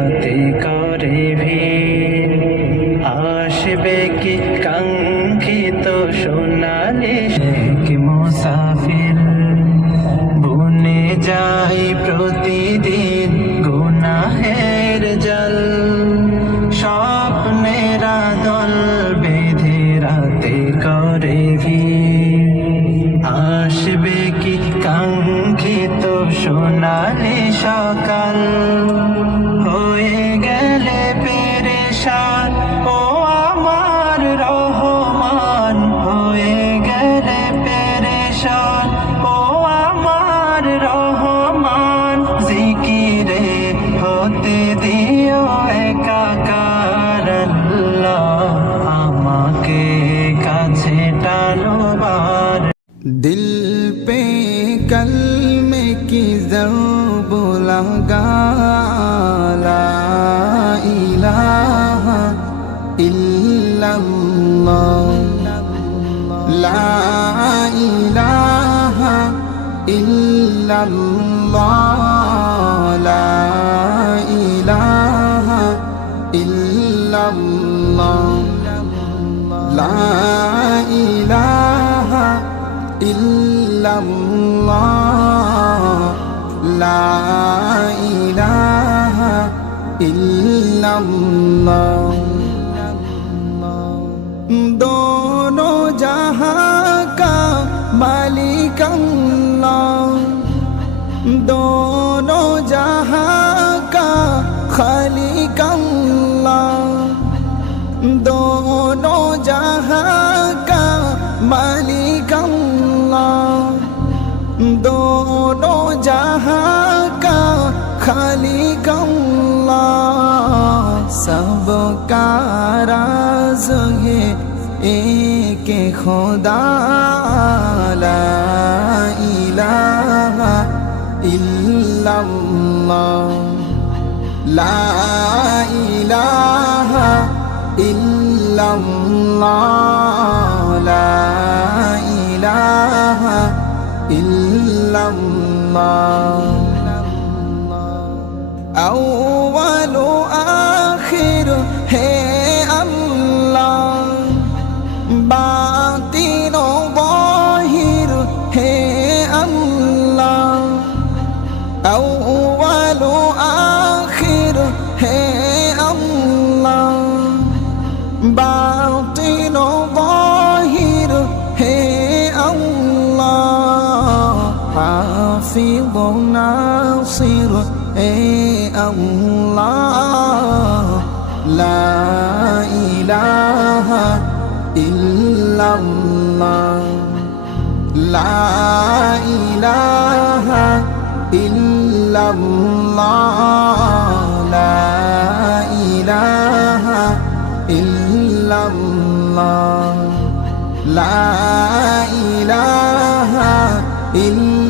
রাতে করে ভিড়। আসবে কি কাঙ্ক্ষিত সোনালি শেখ মুসাফির? বনে যাই প্রতিদিন গুনাহের জল। স্বপ্নেরা দল বেঁধে রাতে করে ভিড়। আসবে কি কাঙ্ক্ষিত সোনালি সকাল? कलमे की जरूर लगा ला इलाहा इल्लल्लाह ला इलाहा इल्लल्लाह ला इलाहा इल्लल्लाह ला इलाहा इल्लल्लाह illallah La ilaha illallah दोनों जहां का मालिक अल्लाह दोनों जहां का खालिक अल्लाह दोनों जहां का मालिक अल्लाह दोनों जहां का खाली कमला सबका राज है एक खुदा ला इलाहा इल्लल्लाह ला इलाहा इल्लल्लाह الله أول آخر هي الله باطن ظاهر هي الله أول آخر هي الله باطن হাফিজ নাসির এ আল্লাহ লা ইলাহা ইল্লাল্লাহ লা ইলাহা ইল্লাল্লাহ লা ইলাহা ইল্লাল্লাহ লা ইলাহা ইল্লাল্লাহ